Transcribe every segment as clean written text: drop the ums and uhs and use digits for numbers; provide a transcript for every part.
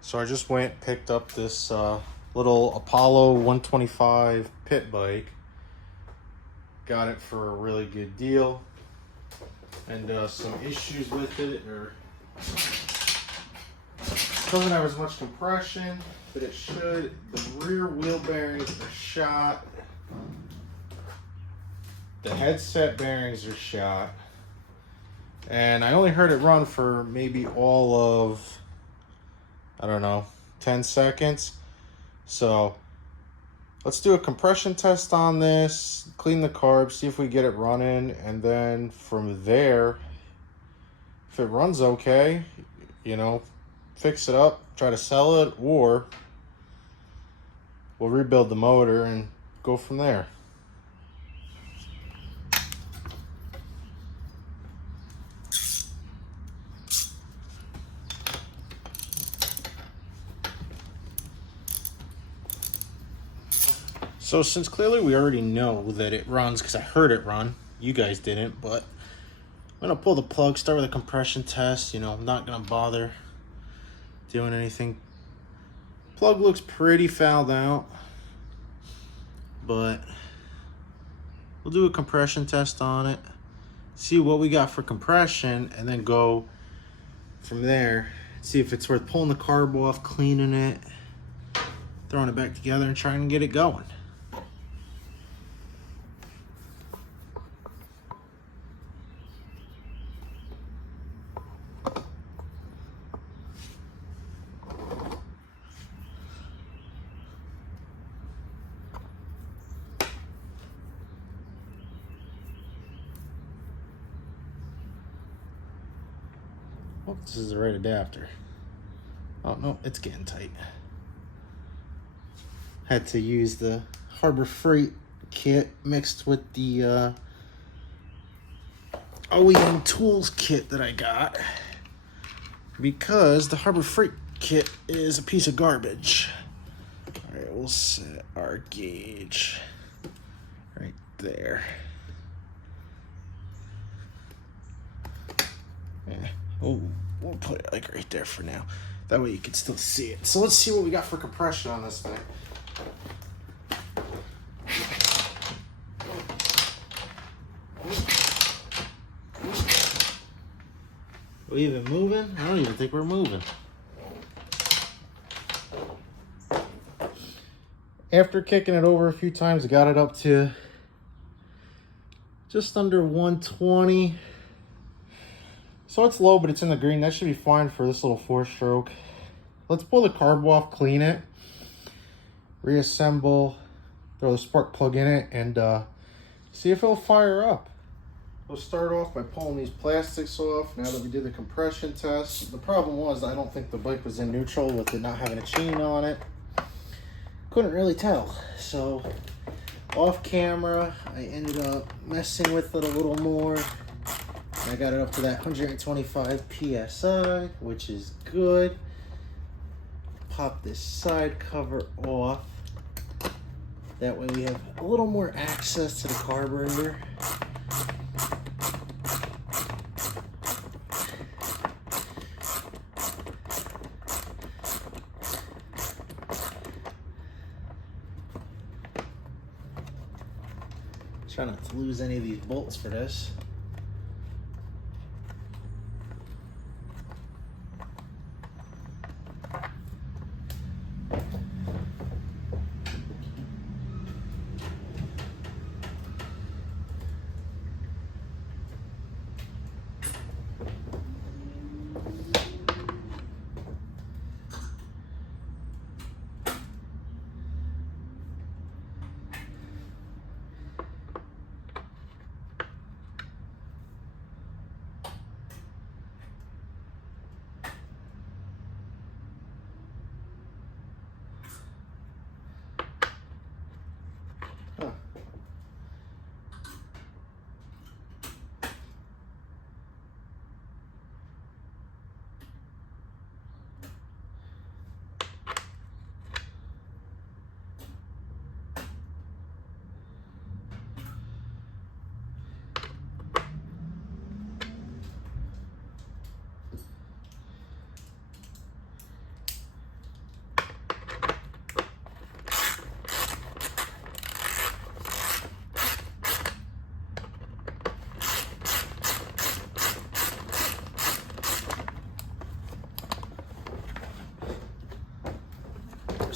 So I just went picked up this little Apollo 125 pit bike. Got it for a really good deal. And some issues with it are doesn't have as much compression, but it should. The rear wheel bearings are shot. The headset bearings are shot. And I only heard it run for maybe all of, I don't know, 10 seconds. So let's do a compression test on this, clean the carbs, see if we get it running, and then from there, if it runs okay, you know, fix it up, try to sell it, or we'll rebuild the motor and go from there. So since clearly we already know that it runs, because I heard it run, you guys didn't, but I'm going to pull the plug, start with a compression test. You know, I'm not going to bother doing anything. Plug looks pretty fouled out, but we'll do a compression test on it, see what we got for compression, and then go from there, see if it's worth pulling the carb off, cleaning it, throwing it back together, and trying to get it going. Oh, this is the right adapter. Oh no, it's getting tight. Had to use the Harbor Freight kit mixed with the OEM tools kit that I got, because the Harbor Freight kit is a piece of garbage. All right, we'll set our gauge right there. Yeah. Oh, we'll put it like right there for now. That way you can still see it. So let's see what we got for compression on this thing. Are we even moving? I don't even think we're moving. After kicking it over a few times, I got it up to just under 120. So it's low, but it's in the green. That should be fine for this little 4-stroke. Let's pull the carb off, clean it, reassemble, throw the spark plug in it, and see if it'll fire up. We'll start off by pulling these plastics off now that we did the compression test. The problem was I don't think the bike was in neutral with it not having a chain on it. Couldn't really tell. So off camera, I ended up messing with it a little more. I got it up to that 125 PSI, which is good. Pop this side cover off. That way we have a little more access to the carburetor. Try not to lose any of these bolts for this.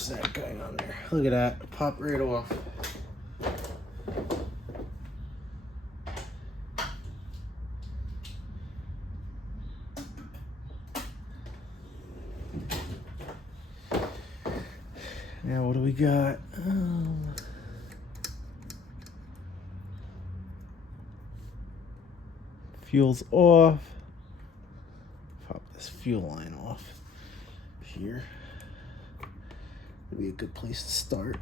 Where's that guy on there? Look at that, pop right off. Now what do we got? Fuel's off. Pop this fuel line off here. Would be a good place to start.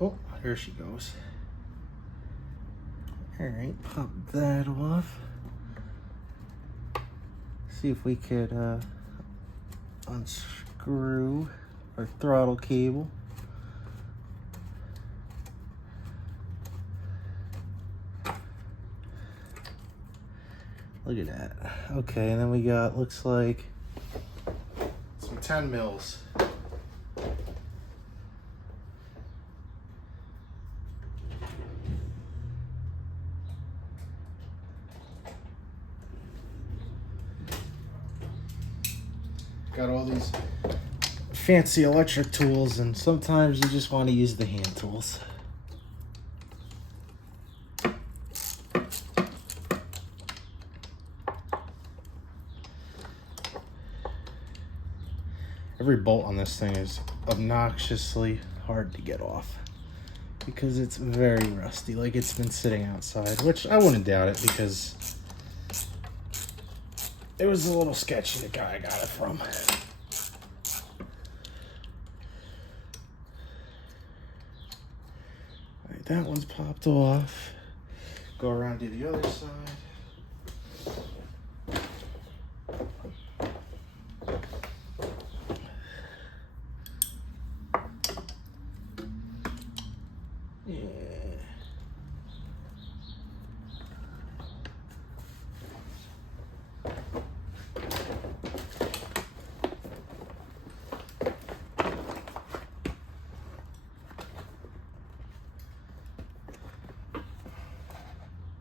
Oh, there she goes. All right, pop that off. See if we could unscrew our throttle cable. Look at that. Okay, and then we got, looks like, some 10 mils. Got all these fancy electric tools, and sometimes you just want to use the hand tools. Every bolt on this thing is obnoxiously hard to get off because it's very rusty, like it's been sitting outside, which I wouldn't doubt it because it was a little sketchy, the guy I got it from. Alright, that one's popped off. Go around to the other side.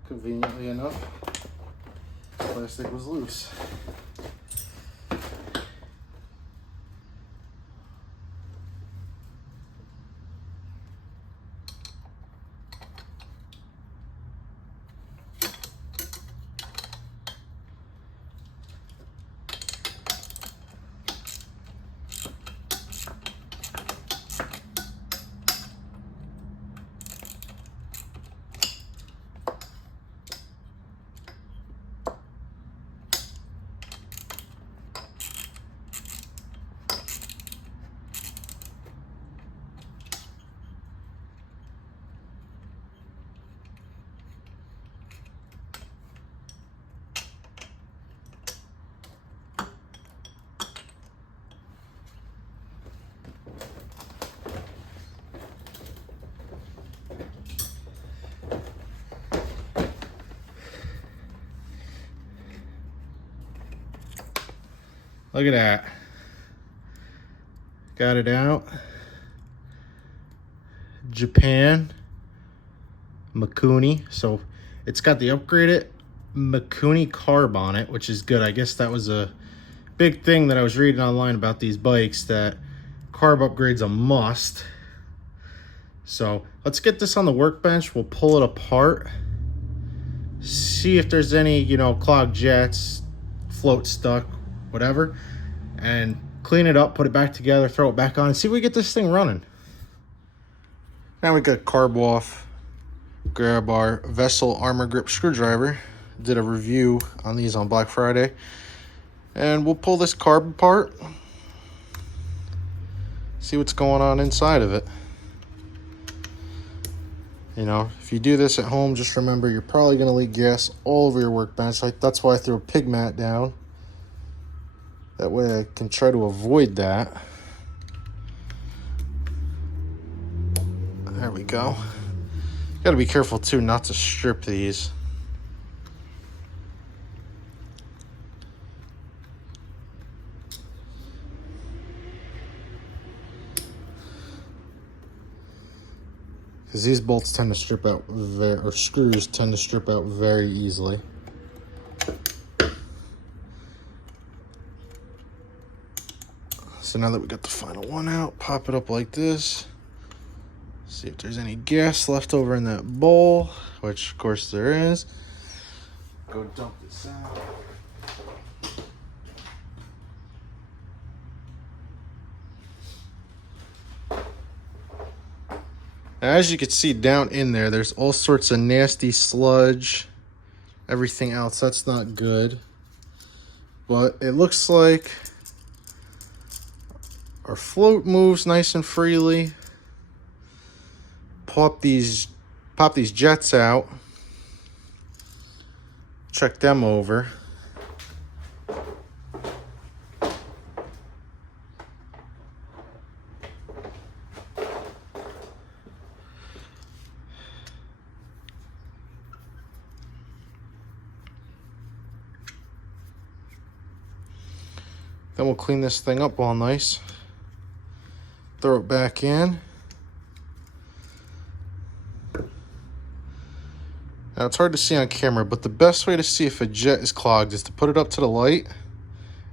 Conveniently enough, plastic was loose. Look at that. Got it out. Japan. Mikuni. So it's got the upgraded Mikuni carb on it, which is good. I guess that was a big thing that I was reading online about these bikes, that carb upgrade's a must. So let's get this on the workbench. We'll pull it apart. See if there's any, you know, clogged jets, float stuck, whatever, and clean it up, put it back together, throw it back on, and see if we get this thing running. Now we got carb off. Grab our Vessel armor grip screwdriver. Did a review on these on Black Friday, and we'll pull this carb apart, see what's going on inside of it. You know, if you do this at home, just remember you're probably going to leak gas all over your workbench. That's why I threw a pig mat down. That way I can try to avoid that. There we go. Got to be careful too not to strip these. because these bolts tend to strip out or screws tend to strip out very easily. So now that we got the final one out, pop it up like this. See if there's any gas left over in that bowl, which of course there is. Go dump this out. Now, as you can see down in there, there's all sorts of nasty sludge, everything else. That's not good. But it looks like our float moves nice and freely. Pop these jets out. Check them over. Then we'll clean this thing up all nice. Throw it back in. Now it's hard to see on camera, but the best way to see if a jet is clogged is to put it up to the light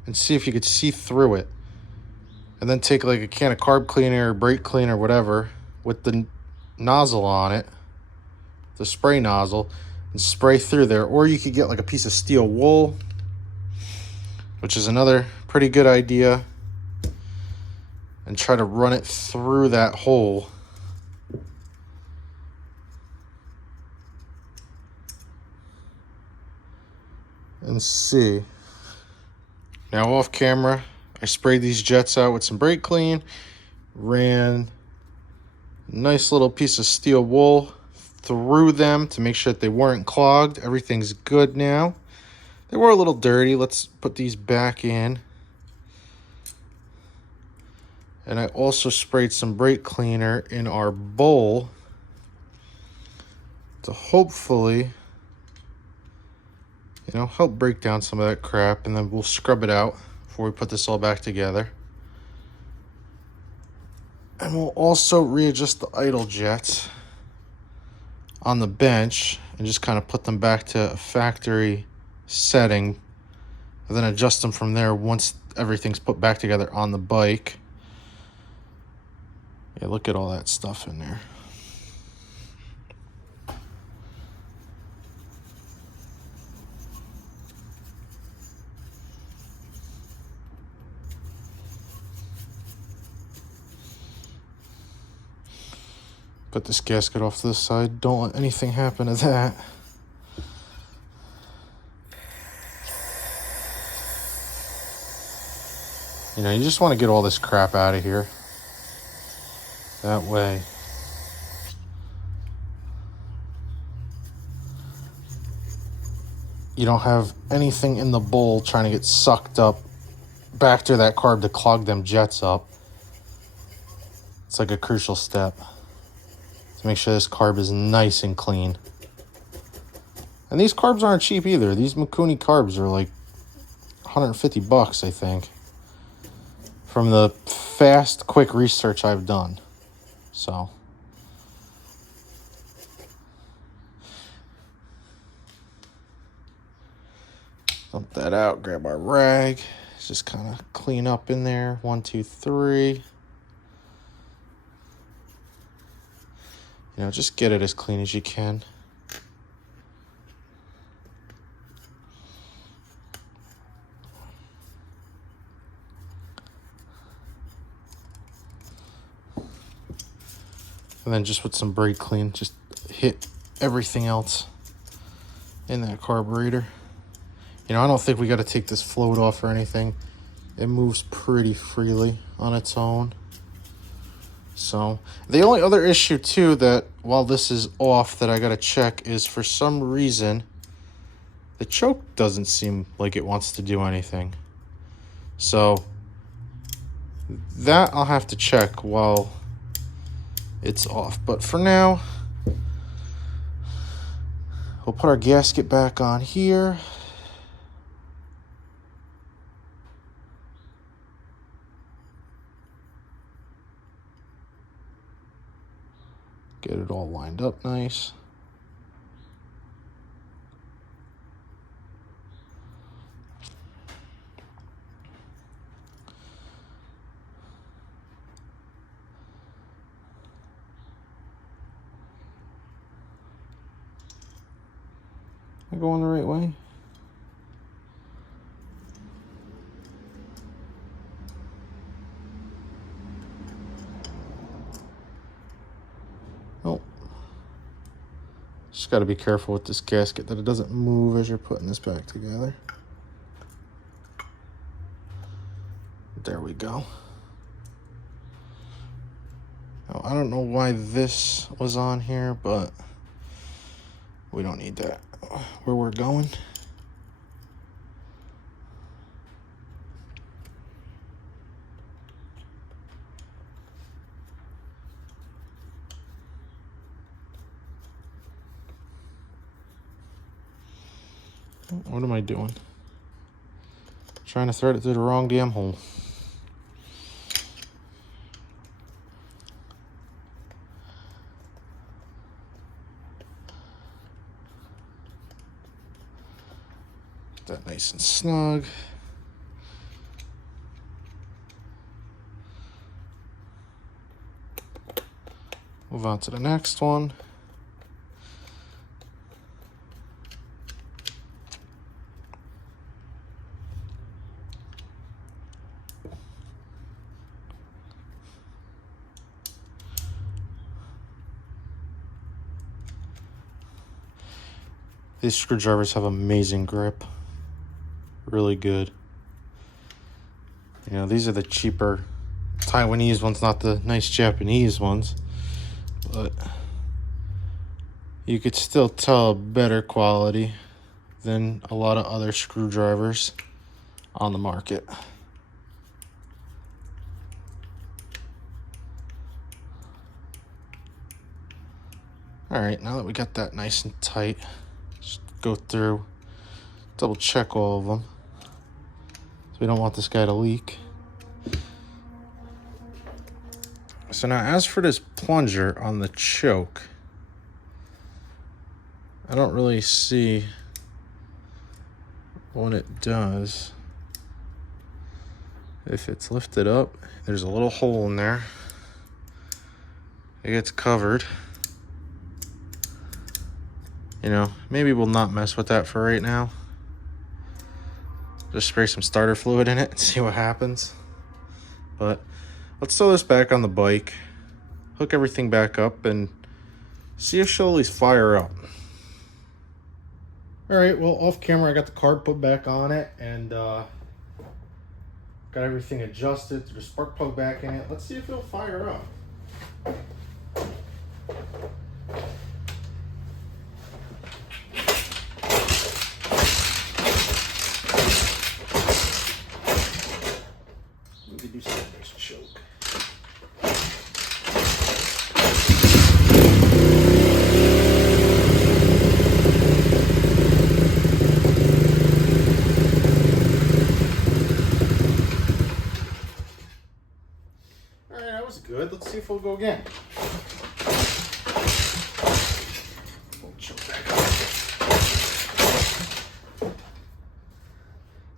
and see if you could see through it. And then take like a can of carb cleaner or brake cleaner or whatever with the nozzle on it, the spray nozzle, and spray through there. Or you could get like a piece of steel wool, which is another pretty good idea, and try to run it through that hole. And see. Now off camera, I sprayed these jets out with some brake clean, ran a nice little piece of steel wool through them to make sure that they weren't clogged. Everything's good now. They were a little dirty. Let's put these back in. And I also sprayed some brake cleaner in our bowl to hopefully, help break down some of that crap, and then we'll scrub it out before we put this all back together. And we'll also readjust the idle jets on the bench and just kind of put them back to a factory setting, and then adjust them from there once everything's put back together on the bike. Yeah, look at all that stuff in there. Put this gasket off to the side. Don't let anything happen to that. You just want to get all this crap out of here. That way you don't have anything in the bowl trying to get sucked up back to that carb to clog them jets up. It's like a crucial step to make sure this carb is nice and clean. And these carbs aren't cheap either. These Mikuni carbs are like $150, I think, from the fast, quick research I've done. So dump that out, grab our rag, just kind of clean up in there. 1, 2, 3. Just get it as clean as you can. And then just with some brake clean, just hit everything else in that carburetor. I don't think we got to take this float off or anything. It moves pretty freely on its own. So the only other issue too, that while this is off, that I got to check is, for some reason the choke doesn't seem like it wants to do anything. So that I'll have to check while it's off. But for now, we'll put our gasket back on here. Get it all lined up nice. Am I going the right way? Nope. Just got to be careful with this gasket that it doesn't move as you're putting this back together. There we go. Now, I don't know why this was on here, but we don't need that where we're going. What am I doing? Trying to thread it through the wrong damn hole. Get that nice and snug. Move on to the next one. These screwdrivers have amazing grip. Really good. You know, these are the cheaper Taiwanese ones, not the nice Japanese ones. But you could still tell better quality than a lot of other screwdrivers on the market. All right, now that we got that nice and tight, just go through, double check all of them. So we don't want this guy to leak. So now as for this plunger on the choke, I don't really see what it does. If it's lifted up, there's a little hole in there. It gets covered. You know, maybe we'll not mess with that for right now. Just spray some starter fluid in it and see what happens. But let's throw this back on the bike, hook everything back up, and see if she'll at least fire up. All right, well, off camera, I got the carb put back on it and got everything adjusted, threw the spark plug back in it. Let's see if it'll fire up. We could do some nice choke. All right, that was good. Let's see if we'll go again. We'll choke back up.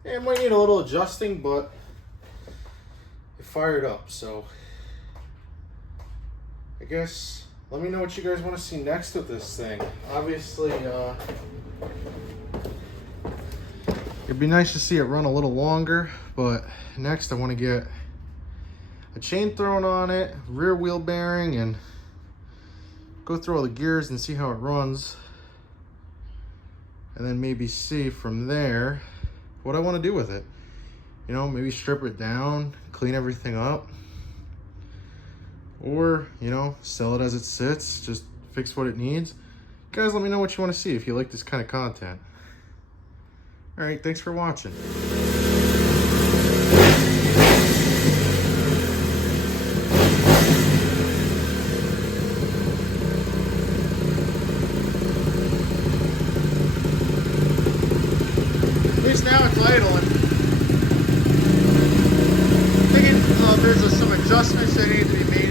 It might need a little adjusting, but it fired up, so I guess let me know what you guys want to see next with this thing. Obviously, it'd be nice to see it run a little longer, but next I want to get a chain thrown on it, rear wheel bearing, and go through all the gears and see how it runs, and then maybe see from there what I want to do with it. You know, maybe strip it down, clean everything up, or, you know, sell it as it sits, just fix what it needs. Guys, let me know what you want to see if you like this kind of content. All right, thanks for watching. At least now it's idling. Thinking there's some adjustments that need to be made